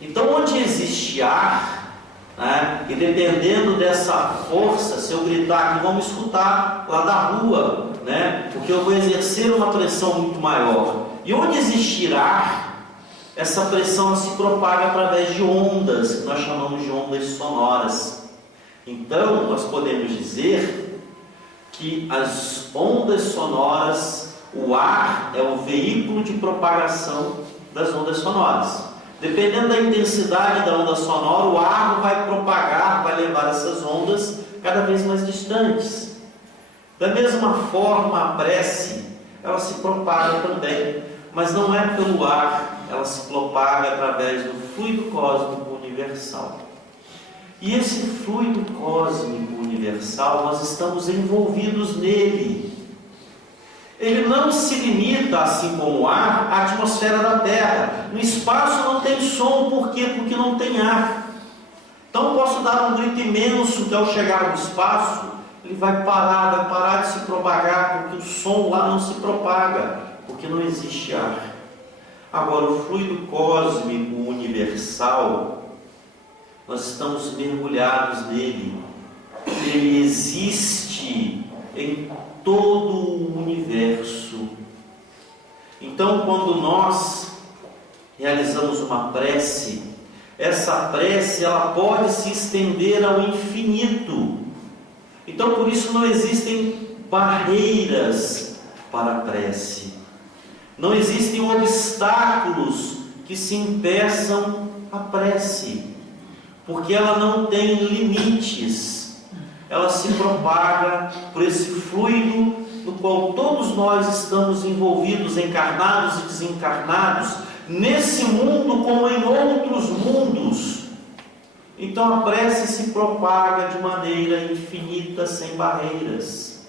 Então, onde existe ar, né, e dependendo dessa força, se eu gritar aqui, vão me escutar lá da rua, né, porque eu vou exercer uma pressão muito maior. E onde existir ar, essa pressão se propaga através de ondas, que nós chamamos de ondas sonoras. Então, nós podemos dizer que as ondas sonoras, o ar é o veículo de propagação das ondas sonoras. Dependendo da intensidade da onda sonora, o ar vai propagar, vai levar essas ondas cada vez mais distantes. Da mesma forma, a prece, ela se propaga também, mas não é pelo ar, ela se propaga através do fluido cósmico universal. E esse fluido cósmico universal, nós estamos envolvidos nele. Ele não se limita, assim como o ar, à atmosfera da Terra. No espaço não tem som, por quê? Porque não tem ar. Então eu posso dar um grito imenso que ao chegar no espaço, ele vai parar de se propagar, porque o som lá não se propaga, porque não existe ar. Agora, o fluido cósmico universal, nós estamos mergulhados nele. Ele existe em todo o universo. Então, quando nós realizamos uma prece, essa prece ela pode se estender ao infinito. Então, por isso não existem barreiras para a prece. Não existem obstáculos que se impeçam a prece, porque ela não tem limites. Ela se propaga por esse fluido no qual todos nós estamos envolvidos, encarnados e desencarnados, nesse mundo como em outros mundos. Então a prece se propaga de maneira infinita, sem barreiras.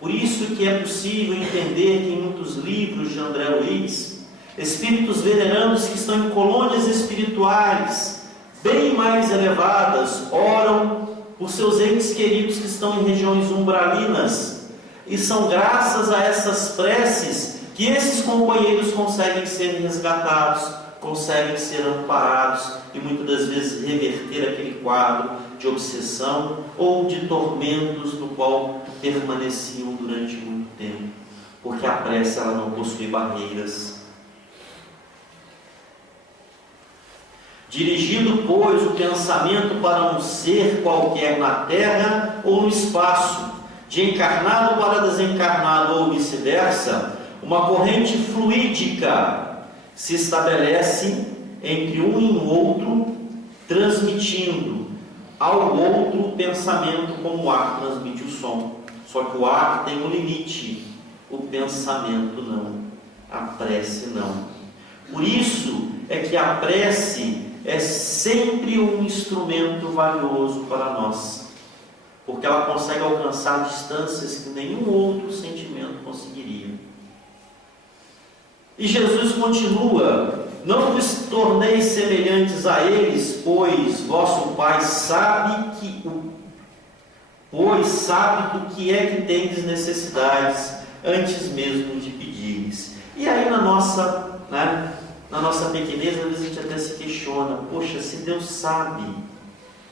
Por isso que é possível entender que em muitos livros de André Luiz, espíritos venerandos que estão em colônias espirituais bem mais elevadas, oram por seus entes queridos que estão em regiões umbralinas, e são graças a essas preces que esses companheiros conseguem ser resgatados, conseguem ser amparados e muitas das vezes reverter aquele quadro de obsessão ou de tormentos no qual permaneciam durante muito tempo, porque a prece ela não possui barreiras. Dirigindo, pois, o pensamento para um ser qualquer na terra ou no espaço, de encarnado para desencarnado ou vice-versa, uma corrente fluídica se estabelece entre um e o outro, transmitindo ao outro o pensamento como o ar transmite o som. Só que o ar tem um limite, o pensamento não, a prece não. Por isso é que a prece é sempre um instrumento valioso para nós, porque ela consegue alcançar distâncias que nenhum outro sentimento conseguiria. E Jesus continua: não vos torneis semelhantes a eles, pois vosso Pai sabe do que é que tendes necessidades, antes mesmo de pedires. E aí na nossa pequenez, às vezes a gente até se questiona: poxa, se Deus sabe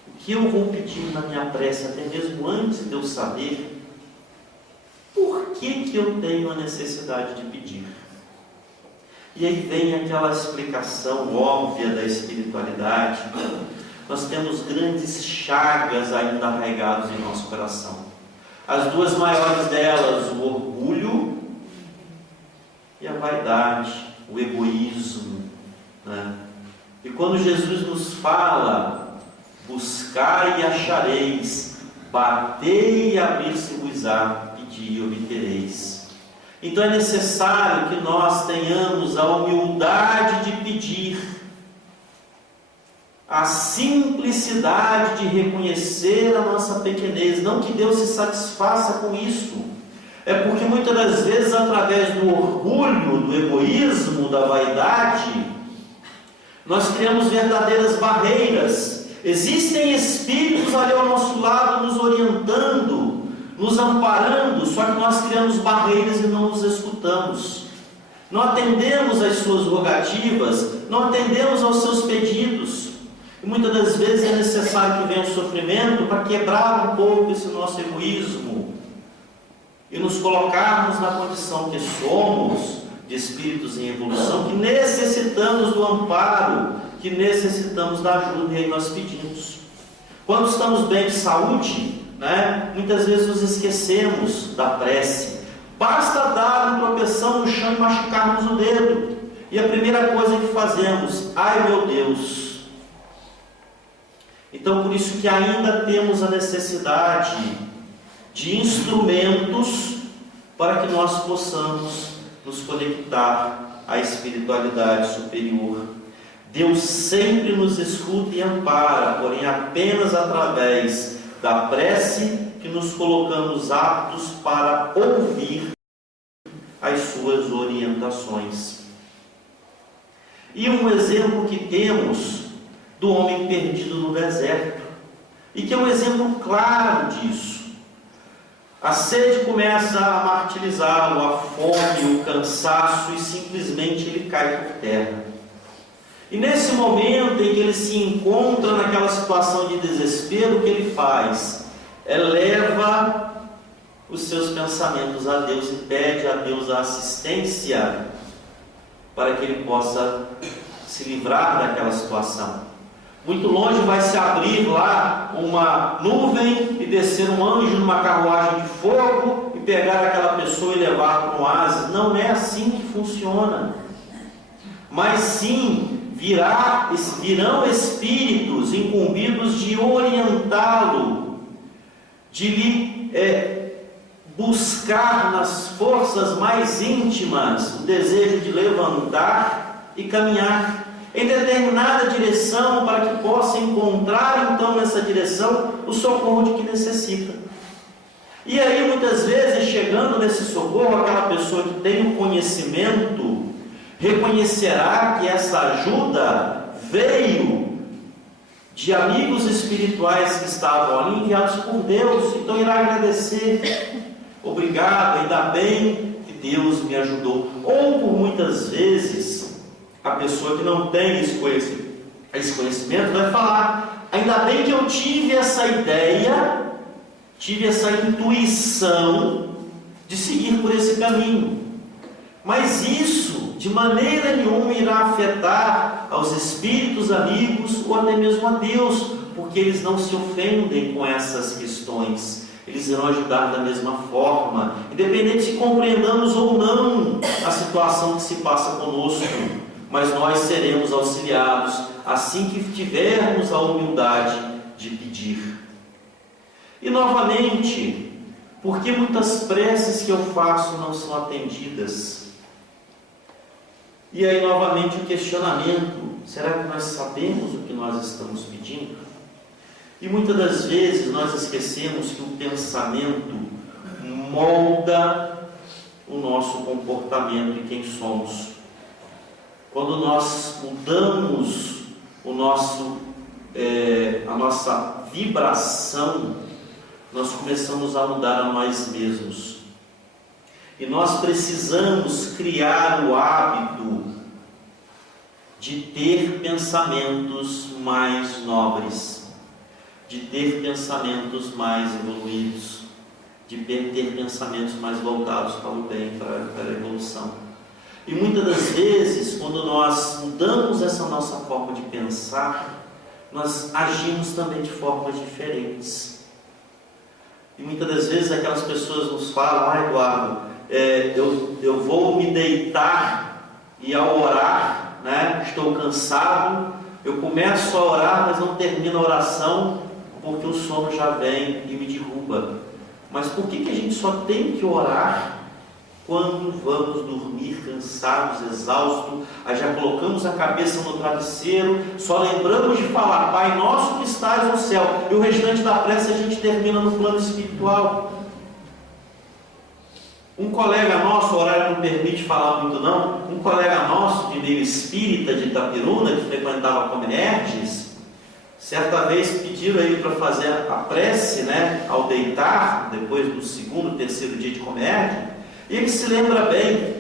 o que eu vou pedir na minha prece, até mesmo antes de eu saber, por que eu tenho a necessidade de pedir? E aí vem aquela explicação óbvia da espiritualidade. Nós temos grandes chagas ainda arraigadas em nosso coração. As duas maiores delas, o orgulho e a vaidade, o egoísmo, né? E quando Jesus nos fala: buscai e achareis, batei e abrir-se-vos-á, pedi e obtereis. Então é necessário que nós tenhamos a humildade de pedir, a simplicidade de reconhecer a nossa pequenez. Não que Deus se satisfaça com isso, é porque muitas das vezes, através do orgulho, do egoísmo, da vaidade, nós criamos verdadeiras barreiras. Existem espíritos ali ao nosso lado, nos orientando, nos amparando, só que nós criamos barreiras e não os escutamos. Não atendemos às suas rogativas, não atendemos aos seus pedidos. E muitas das vezes é necessário que venha o sofrimento para quebrar um pouco esse nosso egoísmo e nos colocarmos na condição que somos, de espíritos em evolução, que necessitamos do amparo, que necessitamos da ajuda, e aí nós pedimos. Quando estamos bem de saúde, muitas vezes nos esquecemos da prece. Basta dar um tropeção no chão e machucarmos o dedo, e a primeira coisa que fazemos, ai meu Deus. Então, por isso que ainda temos a necessidade de instrumentos para que nós possamos nos conectar à espiritualidade superior. Deus sempre nos escuta e ampara, porém apenas através da prece que nos colocamos aptos para ouvir as suas orientações. E um exemplo que temos do homem perdido no deserto, e que é um exemplo claro disso. A sede começa a martirizá-lo, a fome, o cansaço, e simplesmente ele cai por terra. E nesse momento em que ele se encontra naquela situação de desespero, o que ele faz? Eleva os seus pensamentos a Deus e pede a Deus a assistência para que ele possa se livrar daquela situação. Muito longe vai se abrir lá uma nuvem e descer um anjo numa carruagem de fogo e pegar aquela pessoa e levar para um oásis. Não é assim que funciona. Mas sim, virão espíritos incumbidos de orientá-lo, de lhe buscar nas forças mais íntimas o desejo de levantar e caminhar em determinada direção, para que possa encontrar então nessa direção o socorro de que necessita. E aí muitas vezes, chegando nesse socorro, aquela pessoa que tem o conhecimento reconhecerá que essa ajuda veio de amigos espirituais que estavam ali, enviados por Deus. Então irá agradecer: obrigado, ainda bem que Deus me ajudou. Ou por muitas vezes a pessoa que não tem esse conhecimento vai falar: ainda bem que eu tive essa ideia, tive essa intuição de seguir por esse caminho. Mas isso de maneira nenhuma irá afetar aos espíritos amigos ou até mesmo a Deus, porque eles não se ofendem com essas questões. Eles irão ajudar da mesma forma, independente se compreendamos ou não a situação que se passa conosco. Mas nós seremos auxiliados assim que tivermos a humildade de pedir. E novamente, por que muitas preces que eu faço não são atendidas? E aí novamente o questionamento: será que nós sabemos o que nós estamos pedindo? E muitas das vezes nós esquecemos que o pensamento molda o nosso comportamento e quem somos. Quando nós mudamos a nossa vibração, nós começamos a mudar a nós mesmos. E nós precisamos criar o hábito de ter pensamentos mais nobres, de ter pensamentos mais evoluídos, de ter pensamentos mais voltados para o bem, para a evolução. E muitas das vezes, quando nós mudamos essa nossa forma de pensar, nós agimos também de formas diferentes. E muitas das vezes aquelas pessoas nos falam: Eduardo, eu vou me deitar e ao orar, estou cansado, eu começo a orar, mas não termino a oração, porque o sono já vem e me derruba. Mas por que a gente só tem que orar quando vamos dormir cansados, exaustos? Aí já colocamos a cabeça no travesseiro, só lembramos de falar: Pai nosso que estás no céu, e o restante da prece a gente termina no plano espiritual. Um colega nosso, o horário não permite falar muito não, um colega nosso de meio espírita de Itapiruna, que frequentava a Comenerges, Certa vez pediram a ele para fazer a prece, né, ao deitar, depois do segundo, terceiro dia de comédia, e ele se lembra bem.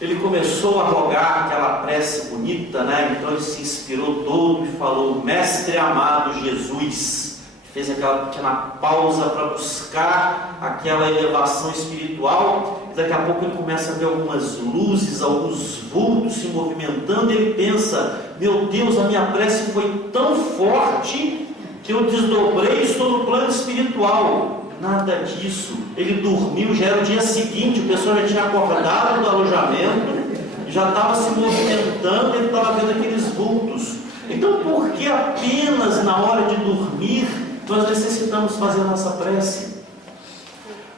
Ele começou a rogar aquela prece bonita, né? Então ele se inspirou todo e falou: Mestre amado Jesus, fez aquela pequena pausa para buscar aquela elevação espiritual. E daqui a pouco ele começa a ver algumas luzes, alguns vultos se movimentando, e ele pensa: meu Deus, a minha prece foi tão forte que eu desdobrei e estou no plano espiritual. Nada disso. Ele dormiu, já era o dia seguinte, o pessoal já tinha acordado do alojamento, já estava se movimentando, ele estava vendo aqueles vultos. Então, por que apenas na hora de dormir nós necessitamos fazer a nossa prece?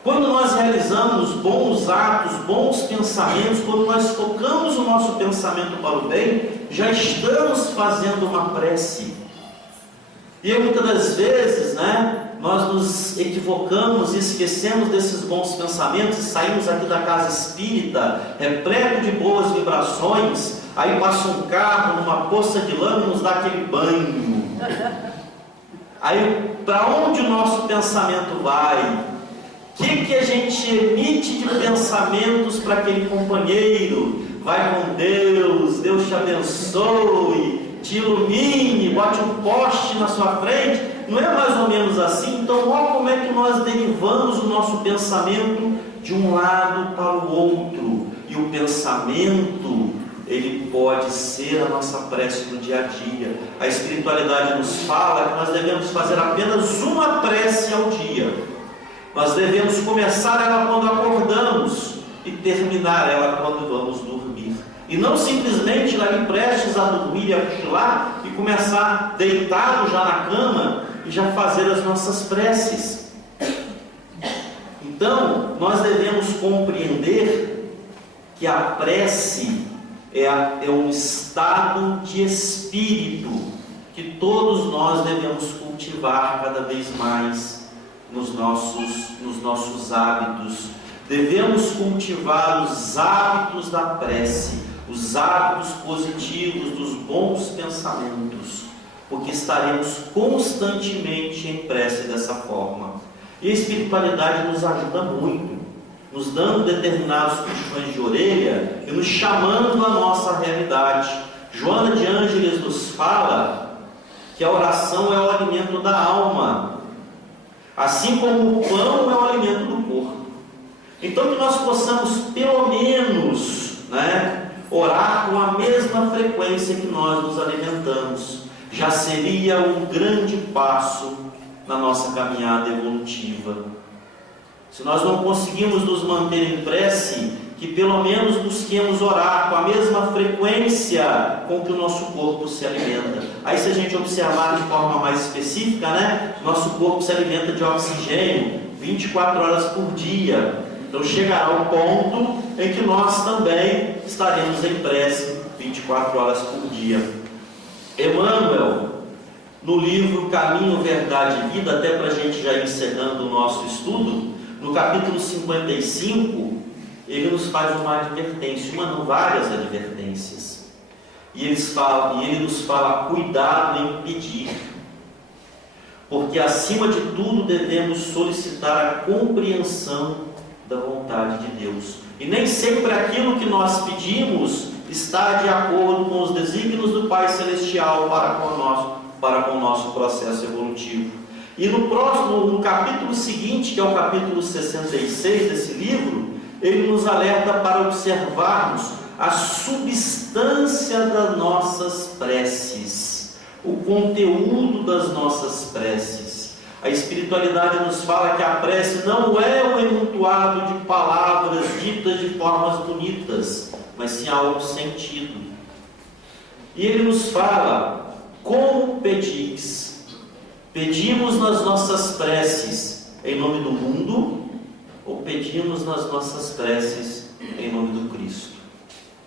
Quando nós realizamos bons atos, bons pensamentos, quando nós focamos o nosso pensamento para o bem, já estamos fazendo uma prece. E muitas das vezes, né, nós nos equivocamos e esquecemos desses bons pensamentos e saímos aqui da casa espírita repleto de boas vibrações, aí passa um carro numa poça de lama e nos dá aquele banho. Aí, para onde o nosso pensamento vai? O que a gente emite de pensamentos para aquele companheiro? Vai com Deus, Deus te abençoe, te ilumine, bote um poste na sua frente. Não é mais ou menos assim? Então, olha como é que nós derivamos o nosso pensamento de um lado para o outro. E o pensamento, ele pode ser a nossa prece no dia a dia. A espiritualidade nos fala que nós devemos fazer apenas uma prece ao dia. Nós devemos começar ela quando acordamos e terminar ela quando vamos dormir. E não simplesmente ir ali prestes a dormir e a cochilar e começar deitado já na cama e já fazer as nossas preces. Então, nós devemos compreender que a prece é um estado de espírito que todos nós devemos cultivar cada vez mais nos nossos hábitos. Devemos cultivar os hábitos da prece, os hábitos positivos, dos bons pensamentos, porque estaremos constantemente em prece dessa forma. E a espiritualidade nos ajuda muito, nos dando determinados puxões de orelha e nos chamando à nossa realidade. Joana de Ângeles nos fala que a oração é o alimento da alma, assim como o pão é o alimento do corpo. Então, que nós possamos, pelo menos, orar com a mesma frequência que nós nos alimentamos, já seria um grande passo na nossa caminhada evolutiva. Se nós não conseguimos nos manter em prece, que pelo menos busquemos orar com a mesma frequência com que o nosso corpo se alimenta. Aí, se a gente observar de forma mais específica, nosso corpo se alimenta de oxigênio 24 horas por dia. Então chegará o ponto em que nós também estaremos em prece 24 horas por dia. Emmanuel, no livro Caminho, Verdade e Vida, até para a gente já ir encerrando o nosso estudo, no capítulo 55, ele nos faz uma advertência, várias advertências. E ele nos fala: cuidado em pedir, porque acima de tudo devemos solicitar a compreensão da vontade de Deus. E nem sempre aquilo que nós pedimos está de acordo com os desígnios do Pai Celestial para com o nosso processo evolutivo. E no capítulo seguinte, que é o capítulo 66 desse livro, ele nos alerta para observarmos a substância das nossas preces, o conteúdo das nossas preces. A espiritualidade nos fala que a prece não é um enunciado de palavras ditas de formas bonitas, mas sim algo sentido. E ele nos fala: como pedis? Pedimos nas nossas preces em nome do mundo, ou pedimos nas nossas preces em nome do Cristo?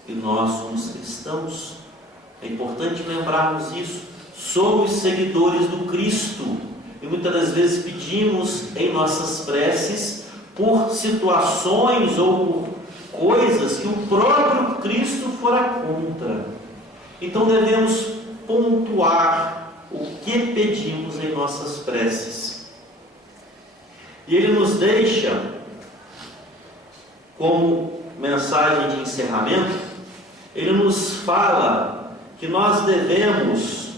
E nós somos cristãos. É importante lembrarmos isso. Somos seguidores do Cristo. E muitas das vezes pedimos em nossas preces por situações ou por coisas que o próprio Cristo fora contra. Então devemos pontuar o que pedimos em nossas preces. E ele nos deixa, como mensagem de encerramento, ele nos fala que nós devemos,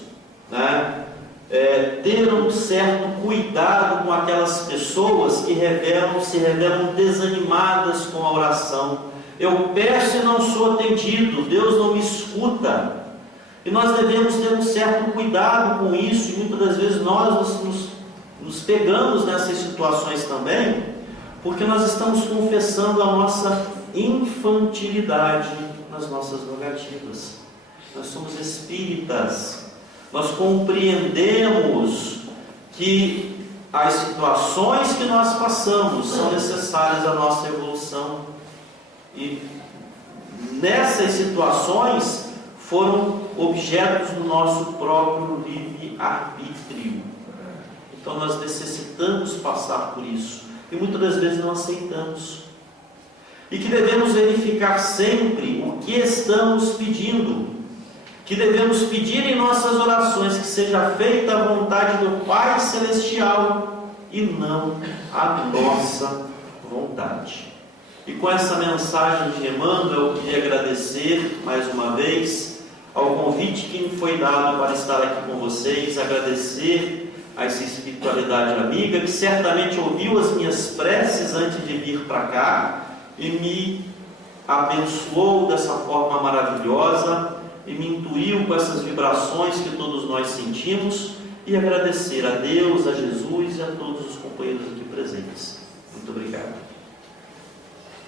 ter um certo cuidado com aquelas pessoas que se revelam desanimadas com a oração. Eu peço e não sou atendido, Deus não me escuta. E nós devemos ter um certo cuidado com isso, e muitas das vezes nós nos pegamos nessas situações também, porque nós estamos confessando a nossa infantilidade nas nossas rogativas. Nós somos espíritas, nós compreendemos que as situações que nós passamos são necessárias à nossa evolução, e nessas situações foram objetos do nosso próprio livre-arbítrio. Então nós necessitamos passar por isso, e muitas das vezes não aceitamos, e que devemos verificar sempre o que estamos pedindo, que devemos pedir em nossas orações que seja feita a vontade do Pai Celestial e não a nossa vontade. E com essa mensagem de Emmanuel, eu queria agradecer mais uma vez ao convite que me foi dado para estar aqui com vocês, agradecer a essa espiritualidade amiga, que certamente ouviu as minhas preces antes de vir para cá e me abençoou dessa forma maravilhosa e me intuiu com essas vibrações que todos nós sentimos, e agradecer a Deus, a Jesus e a todos os companheiros aqui presentes. Muito obrigado.